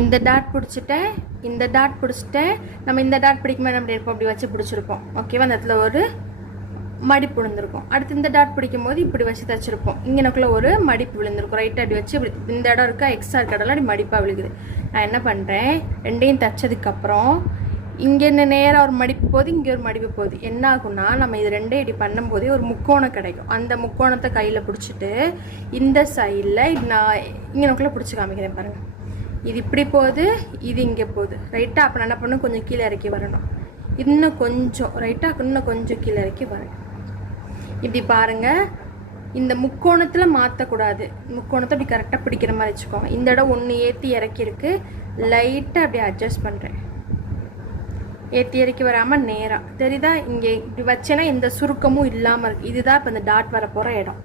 இந்த டாட் பிடிச்சிட்டேன், இந்த டாட் பிடிச்சிட்டேன். நம்ம இந்த டாட் பிடிக்கும்போது நம்ம இருப்போம், அப்படி வச்சு பிடிச்சிருப்போம். ஓகேவா? அந்த இடத்துல ஒரு மடிப்பு விழுந்திருக்கும். அடுத்து இந்த டாட் பிடிக்கும் போது இப்படி வச்சு தைச்சிருப்போம். இங்கனக்குள்ள ஒரு மடிப்பு விழுந்திருக்கும். ரைட்டாக அப்படி வச்சு இப்படி இந்த இடம் இருக்கா, எக்ஸ்ட்ரா இருக்க இடம்லாம் அப்படி மடிப்பாக விழுகுது. நான் என்ன பண்ணுறேன், ரெண்டையும் தைச்சதுக்கப்புறம் இங்கே என்ன நேராக ஒரு மடிப்பு போகுது, இங்கே ஒரு மடிப்பு போகுது. என்ன ஆகும்னா, நம்ம இது ரெண்டே இப்படி பண்ணும்போதே ஒரு முக்கோணம் கிடைக்கும். அந்த முக்கோணத்தை கையில் பிடிச்சிட்டு இந்த சைடில் இது நான் இங்கனக்குள்ளே பிடிச்சி காமிக்கிறேன் பாருங்கள். இது இப்படி போகுது, இது இங்கே போகுது. ரைட்டாக அப்போ நான் என்ன பண்ணணும், கொஞ்சம் கீழே இறக்கி வரணும். இன்னும் கொஞ்சம் ரைட்டாக இன்னும் கொஞ்சம் கீழே இறக்கி வரேன். இப்படி பாருங்கள், இந்த முக்கோணத்தில் மாற்றக்கூடாது. முக்கோணத்தை அப்படி கரெக்டாக பிடிக்கிற மாதிரி வச்சுக்கோங்க. இந்த இடம் ஒன்று ஏற்றி இறக்கிருக்கு, லைட்டாக அப்படி அட்ஜஸ்ட் பண்ணுறேன். ஏற்றி இறக்கி வராமல் நேராக தெரியுதா? இங்கே இப்படி வச்சேன்னா எந்த சுருக்கமும் இல்லாமல் இருக்குது. இதுதான் இப்போ இந்த டாட் வர போகிற இடம்.